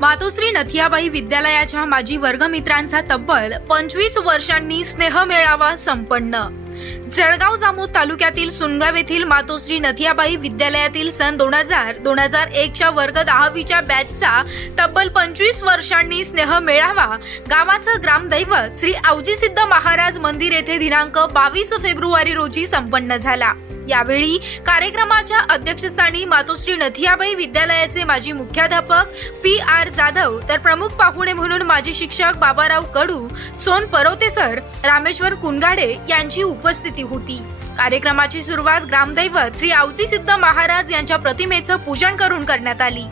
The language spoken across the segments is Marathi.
मातोश्री नथियाबाई विद्यालयाच्या माजी वर्गमित्रांचा तब्बल पंचवीस वर्षांनी स्नेह मेळावा संपन्न. जळगाव जामोद तालुक्यातील सुनगाव येथील मातोश्री नथियाबाई विद्यालयातील सन दोन हजार दोन हजार एकच्या वर्ग दहावीच्या बॅचचा तब्बल पंचवीस वर्षांनी स्नेह मेळावा गावाचं ग्रामदैवत श्री औजीसिद्ध महाराज मंदिर येथे दिनांक बावीस फेब्रुवारी रोजी संपन्न झाला. यावेळी कार्यक्रमाच्या अध्यक्षस्थानी मातोश्री नथियाबाई विद्यालयाचे माजी मुख्याध्यापक पी आर जाधव तर प्रमुख पाहुणे म्हणून माजी शिक्षक बाबाराव कडू सोन परोते सर रामेश्वर कुंगाडे यांची उपस्थिती होती. कार्यक्रमाची सुरुवात ग्रामदैवत श्री आवची सिद्ध महाराज यांच्या प्रतिमेचं पूजन करून करण्यात आली.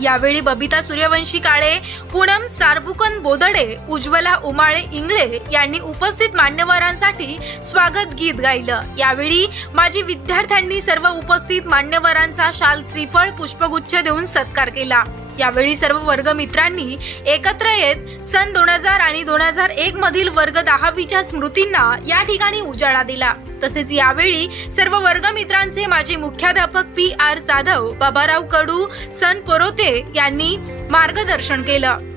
यावेळी बबिता सूर्यवंशी काळे पूनम सारबुकन बोदडे उज्ज्वला उमाळे इंगळे यांनी उपस्थित मान्यवरांसाठी स्वागत गीत गायलं. यावेळी माजी विद्यार्थ्यांनी सर्व उपस्थित मान्यवरांचा शाल श्रीफळ पुष्पगुच्छ देऊन सत्कार केला. यावेळी सर्व वर्गमित्रांनी एकत्र येत सन दोन हजार आणि दोन हजार एक मधील वर्ग दहावीच्या स्मृतींना या ठिकाणी उजाळा दिला. तसेच यावेळी सर्व वर्गमित्रांचे माजी मुख्याध्यापक पी आर जाधव बाबाराव कडू सन पोरोते यांनी मार्गदर्शन केलं.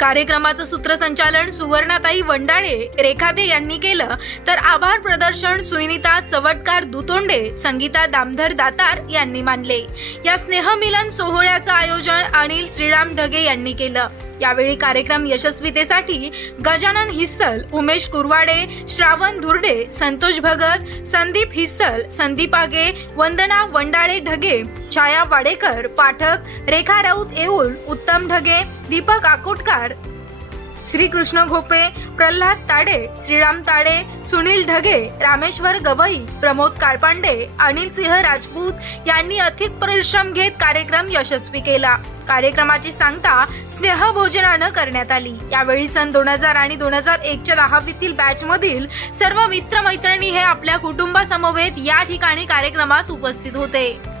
कार्यक्रमाचं सूत्रसंचालन सुवर्णाताई वंडाळे रेखादे यांनी केलं. तर आभार प्रदर्शन सुनिता चवटकार दुतोंडे संगीता दामधर दातार यांनी मानले. या स्नेहमिलन सोहळ्याचं आयोजन अनिल श्रीराम ढगे यांनी केलं. यावेळी कार्यक्रम यशस्वीतेसाठी गजानन हिस्सल उमेश कुरवाडे श्रावण धुर्डे संतोष भगत संदीप हिस्सल संदीप आगे वंदना वंडाळे ढगे छाया वाडेकर पाठक रेखा राऊत येऊल उत्तम ढगे दीपक आकोटकार श्रीकृष्ण घोपे प्रल्हाद ताडे श्रीराम ताडे सुनील ढगे रामेश्वर गवई प्रमोद काळपांडे अनिल सिंह राजपूत यांनी अधिक परिश्रम घेत कार्यक्रम यशस्वी केला. कार्यक्रमाची सांगता स्नेह भोजनानं करण्यात आली. यावेळी सन दोन हजार आणि दोन हजार एकच्या दहावीतील बॅच मधील सर्व मित्रमैत्रिणी हे आपल्या कुटुंबासमवेत या ठिकाणी कार्यक्रमास उपस्थित होते.